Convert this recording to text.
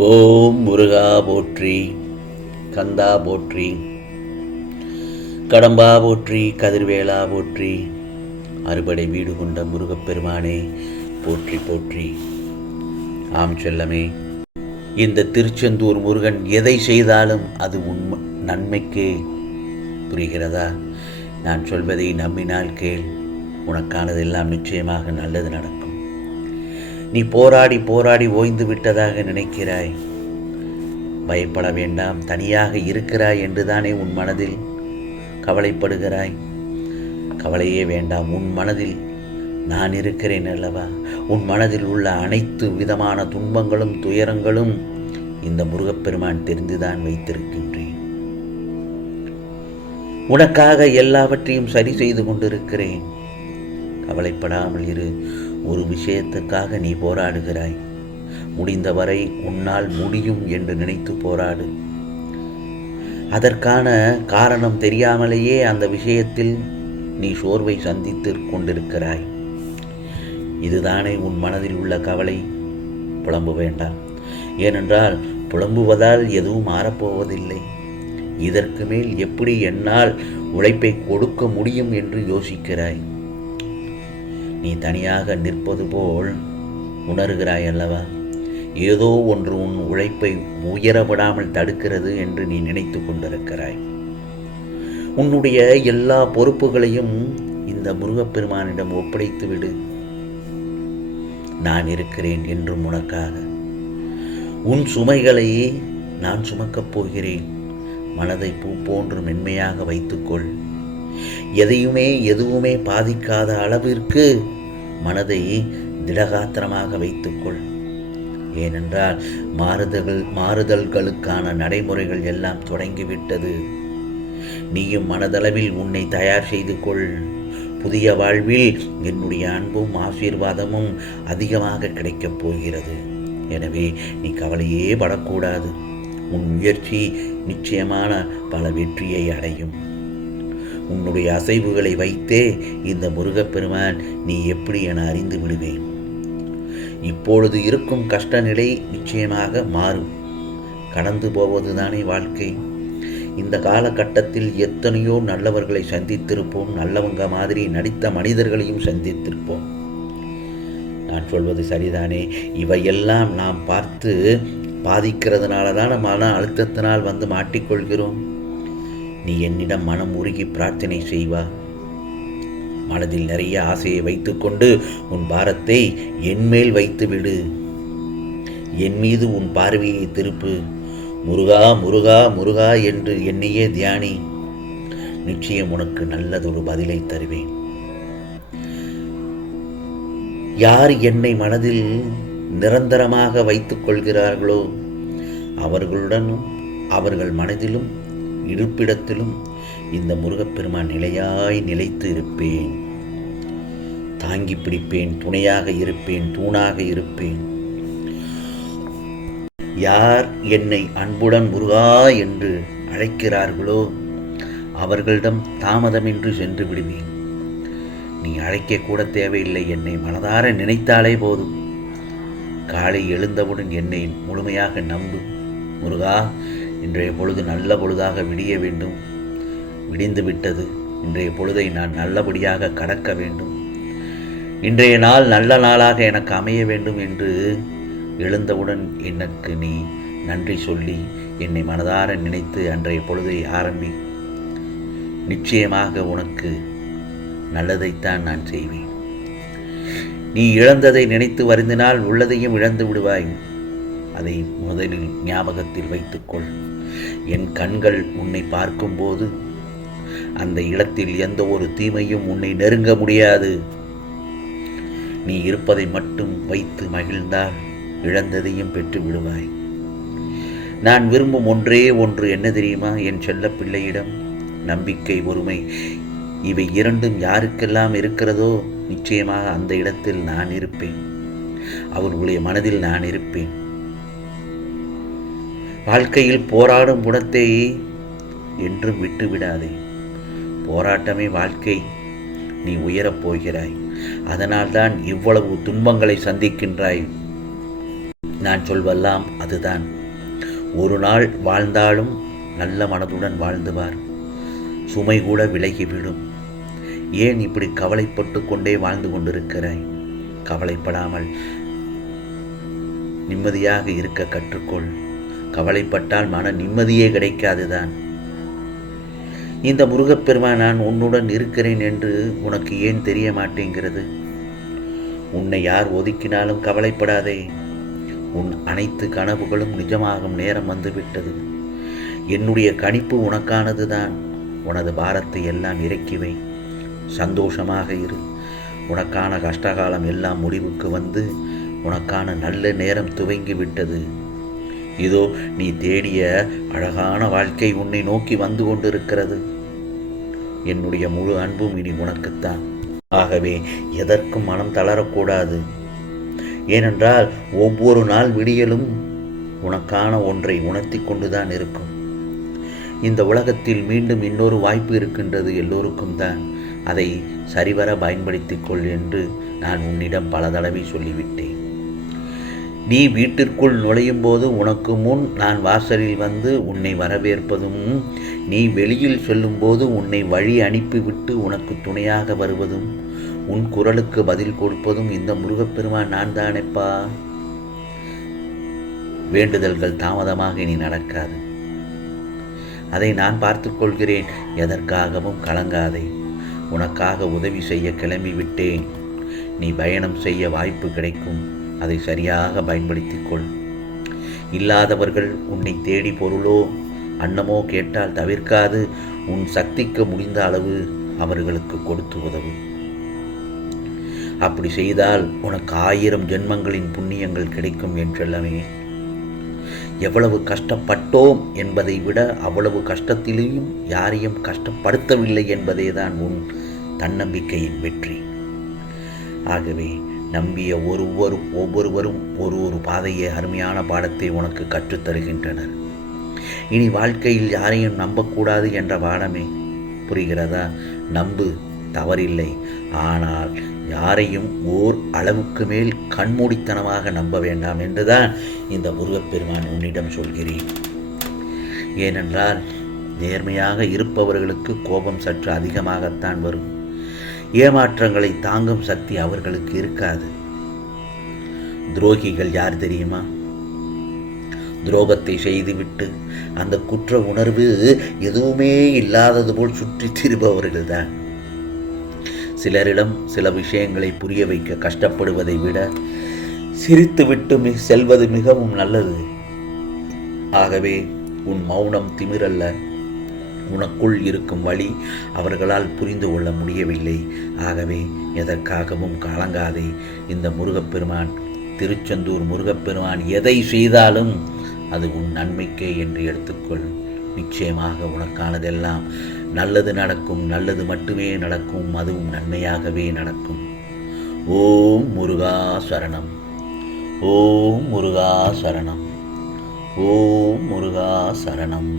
ஓம் முருகா போற்றி, கந்தா போற்றி, கடம்பா போற்றி, கதிர்வேலா போற்றி, அறுபடை வீடு கொண்ட முருகப்பெருமானே போற்றி போற்றி. ஆம் செல்லமே, இந்த திருச்செந்தூர் முருகன் எதை செய்தாலும் அது நன்மைக்கே. புரிகிறதா? நான் சொல்வதை நம்பினால் கேள், உனக்கானதெல்லாம் நிச்சயமாக நல்லது நடக்கும். நீ போராடி போராடி ஓய்ந்து விட்டதாக நினைக்கிறாய். பயப்பட வேண்டாம், தனியாக இருக்கிறாய் என்றுதானே உன் மனதில் கவலைப்படுகிறாய். கவலையே வேண்டாம், உன் மனதில் நான் இருக்கிறேன் அல்லவா? உன் மனதில் உள்ள அனைத்து விதமான துன்பங்களும் துயரங்களும் இந்த முருகப்பெருமான் தெரிந்துதான் வைத்திருக்கின்றேன். உனக்காக எல்லாவற்றையும் சரி செய்து கொண்டிருக்கிறேன். கவலைப்படாமல் இரு. ஒரு விஷயத்துக்காக நீ போராடுகிறாய். முடிந்தவரை உன்னால் முடியும் என்று நினைத்து போராடு. அதற்கான காரணம் தெரியாமலேயே அந்த விஷயத்தில் நீ சோர்வை சந்தித்து கொண்டிருக்கிறாய். இதுதானே உன் மனதில் உள்ள கவலை. புலம்ப வேண்டாம். ஏனென்றால் புலம்புவதால் எதுவும் மாறப்போவதில்லை. இதற்கு மேல் எப்படி என்னால் உழைப்பை கொடுக்க முடியும் என்று யோசிக்கிறாய். நீ தனியாக நிற்பது போல் உணர்கிறாய் அல்லவா? ஏதோ ஒன்று உன் உழைப்பை உயரவிடாமல் தடுக்கிறது என்று நீ நினைத்து கொண்டிருக்கிறாய். உன்னுடைய எல்லா பொறுப்புகளையும் இந்த முருகப்பெருமானிடம் ஒப்படைத்து விடு. நான் இருக்கிறேன் என்றும் உனக்காக. உன் சுமைகளை நான் சுமக்கப் போகிறேன். மனதை பூ போன்று மென்மையாக வைத்துக்கொள். எதுவுமே பாதிக்காத அளவிற்கு மனதை திடகாத்திரமாக வைத்துக்கொள். ஏனென்றால் மாறுதல்களுக்கான நடைமுறைகள் எல்லாம் தொடங்கிவிட்டது. நீயும் மனதளவில் உன்னை தயார் செய்து கொள். புதிய வாழ்வில் என்னுடைய அன்பும் ஆசீர்வாதமும் அதிகமாக கிடைக்கப் போகிறது. எனவே நீ கவலையே படக்கூடாது. உன் முயற்சி நிச்சயமான பல வெற்றியை அடையும். உன்னுடைய அசைவுகளை வைத்தே இந்த முருகப்பெருமான் நீ எப்படி என அறிந்து விடுவேன். இப்பொழுது இருக்கும் கஷ்ட நிலை நிச்சயமாக மாறும். கடந்து போவதுதானே வாழ்க்கை. இந்த காலகட்டத்தில் எத்தனையோ நல்லவர்களை சந்தித்திருப்போம். நல்லவங்க மாதிரி நடித்த மனிதர்களையும் சந்தித்திருப்போம். நான் சொல்வது சரிதானே? இவையெல்லாம் நாம் பார்த்து பாதிக்கிறதுனால தான் மன அழுத்தத்தினால் வந்து மாட்டிக்கொள்கிறோம். நீ என்னிடம் மனம் உருகி பிரார்த்தனை செய்வா. மனதில் நிறைய ஆசையை வைத்துக்கொண்டு உன் பாரத்தை என்மேல் வைத்து விடு. என் மீது உன் பார்வையை திருப்பு. முருகா முருகா முருகா என்று என்னையே தியானி. நிச்சயம் உனக்கு நல்லதொரு பதிலை தருவேன். யார் என்னை மனதில் நிரந்தரமாக வைத்துக் கொள்கிறார்களோ அவர்களுடனும் அவர்கள் மனதிலும் இருப்பிடத்திலும் இந்த முருகப்பெருமான் நிலையாய் நிலைத்து இருப்பேன். தாங்கி பிடிப்பேன், துணையாக இருப்பேன், தூணாக இருப்பேன். யார் என்னை அன்புடன் முருகா என்று அழைக்கிறார்களோ அவர்களிடம் தாமதமின்றி சென்று விடுவேன். நீ அழைக்க கூட தேவையில்லை. என்னை மனதார நினைத்தாலே போதும். காலை எழுந்தவுடன் என்னை முழுமையாக நம்பு. முருகா, இன்றைய பொழுது நல்ல பொழுதாக விடிய வேண்டும். விடிந்து விட்டது. இன்றைய பொழுதை நான் நல்லபடியாக கடக்க வேண்டும். இன்றைய நாள் நல்ல நாளாக எனக்கு அமைய வேண்டும் என்று எழுந்தவுடன் எனக்கு நீ நன்றி சொல்லி என்னை மனதார நினைத்து அன்றைய பொழுதை ஆரம்பி. நிச்சயமாக உனக்கு நல்லதைத்தான் நான் செய்வேன். நீ இழந்ததை நினைத்து வருந்தினால் உள்ளதையும் இழந்து விடுவாய். அதை முதலில் ஞாபகத்தில் வைத்துக்கொள். என் கண்கள் உன்னை பார்க்கும்போது அந்த இடத்தில் எந்த ஒரு தீமையும் உன்னை நெருங்க முடியாது. நீ இருப்பதை மட்டும் வைத்து மகிழ்ந்தால் இழந்ததையும் பெற்று விடுவாய். நான் விரும்பும் ஒன்றே ஒன்று என்ன தெரியுமா? என் செல்ல பிள்ளையிடம் நம்பிக்கை, பொறுமை. இவை இரண்டும் யாருக்கெல்லாம் இருக்கிறதோ நிச்சயமாக அந்த இடத்தில் நான் இருப்பேன். அவர்களுடைய மனதில் நான் இருப்பேன். வாழ்க்கையில் போராடும் குணத்தை என்றும் விட்டு விடாதே. போராட்டமே வாழ்க்கை. நீ உயரப் போகிறாய். அதனால்தான் இவ்வளவு துன்பங்களை சந்திக்கின்றாய். நான் சொல்வெல்லாம் அதுதான். ஒரு நாள் வாழ்ந்தாலும் நல்ல மனதுடன் வாழ்ந்துவார். சுமை கூட விலகிவிடும். ஏன் இப்படி கவலைப்பட்டு கொண்டே வாழ்ந்து கொண்டிருக்கிறாய்? கவலைப்படாமல் நிம்மதியாக இருக்க கற்றுக்கொள். கவலைப்பட்டால் மன நிம்மதியே கிடைக்காதுதான். இந்த முருகப்பெருமான் நான் உன்னுடன் இருக்கிறேன் என்று உனக்கு ஏன் தெரிய மாட்டேங்கிறது? உன்னை யார் ஒதுக்கினாலும் கவலைப்படாதே. உன் அனைத்து கனவுகளும் நிஜமாகும் நேரம் வந்துவிட்டது. என்னுடைய கணிப்பு உனக்கானது தான். உனது பாரத்தை எல்லாம் இறக்கி வை. சந்தோஷமாக இரு. உனக்கான கஷ்டகாலம் எல்லாம் முடிவுக்கு வந்து உனக்கான நல்ல நேரம் துவங்கி விட்டது. இதோ நீ தேடிய அழகான வாழ்க்கை உன்னை நோக்கி வந்து கொண்டிருக்கிறது. என்னுடைய முழு அன்பும் இனி உனக்குத்தான். ஆகவே எதற்கும் மனம் தளரக்கூடாது. ஏனென்றால் ஒவ்வொரு நாள் விடியலும் உனக்கான ஒன்றை உணர்த்தி கொண்டுதான் இருக்கும். இந்த உலகத்தில் மீண்டும் இன்னொரு வாய்ப்பு இருக்கின்றது எல்லோருக்கும் தான். அதை சரிவர பயன்படுத்திக் கொள் என்று நான் உன்னிடம் பல தடவை சொல்லிவிட்டேன். நீ வீட்டிற்குள் நுழையும் போது உனக்கு முன் நான் வாசலில் வந்து உன்னை வரவேற்பதும், நீ வெளியில் சொல்லும்போது உன்னை வழி அனுப்பிவிட்டு உனக்கு துணையாக வருவதும், உன் குரலுக்கு பதில் கொடுப்பதும் இந்த முருகப்பெருமான் நான் தானேப்பா. வேண்டுதல்கள் தாமதமாக இனி நடக்காது. அதை நான் பார்த்துக் கொள்கிறேன். எதற்காகவும் கலங்காதே. உனக்காக உதவி செய்ய கிளம்பி விட்டேன். நீ பயணம் செய்ய வாய்ப்பு கிடைக்கும். அதை சரியாக பயன்படுத்திக் கொள். இல்லாதவர்கள் உன்னை தேடி பொருளோ அன்னமோ கேட்டால் தவிர்க்காது உன் சக்திக்கு முடிந்த அளவு அவர்களுக்கு கொடுத்து உதவு. அப்படி செய்தால் உனக்கு 1000 ஜென்மங்களின் புண்ணியங்கள் கிடைக்கும் என்றெல்லாமே. எவ்வளவு கஷ்டப்பட்டோம் என்பதை விட அவ்வளவு கஷ்டத்திலேயும் யாரையும் கஷ்டப்படுத்தவில்லை என்பதே தான் உன் தன்னம்பிக்கையின் வெற்றி. ஆகவே நம்பிய ஒவ்வொருவரும் ஒரு பாதையை, அருமையான பாடத்தை உனக்கு கற்றுத்தருகின்றனர். இனி வாழ்க்கையில் யாரையும் நம்பக்கூடாது என்ற பாடமே. புரிகிறதா? நம்பு, தவறில்லை. ஆனால் யாரையும் ஓர் அளவுக்கு மேல் கண்மூடித்தனமாக நம்ப வேண்டாம் என்றுதான் இந்த முருகப்பெருமான் உன்னிடம் சொல்கிறேன். ஏனென்றால் நேர்மையாக இருப்பவர்களுக்கு கோபம் சற்று அதிகமாகத்தான் வரும். ஏமாற்றங்களை தாங்கும் சக்தி அவர்களுக்கு இருக்காது. துரோகிகள் யார் தெரியுமா? துரோகத்தை செய்துவிட்டு அந்த குற்ற உணர்வு எதுவுமே இல்லாதது போல் சுற்றி திரிபவர்கள்தான். சிலரிடம் சில விஷயங்களை புரிய வைக்க கஷ்டப்படுவதை விட சிரித்துவிட்டு செல்வது மிகவும் நல்லது. ஆகவே உன் மௌனம் திமிரல்ல. உனக்குள் இருக்கும் வழி அவர்களால் புரிந்து கொள்ள முடியவில்லை. ஆகவே எதற்காகவும் கலங்காதே. இந்த முருகப்பெருமான், திருச்செந்தூர் முருகப்பெருமான் எதை செய்தாலும் அது உன் நன்மைக்கே என்று எடுத்துக்கொள். நிச்சயமாக உனக்கானதெல்லாம் நல்லது நடக்கும். நல்லது மட்டுமே நடக்கும். அதுவும் நன்மையாகவே நடக்கும். ஓம் முருகா சரணம். ஓம் முருகா சரணம். ஓம் முருகா சரணம்.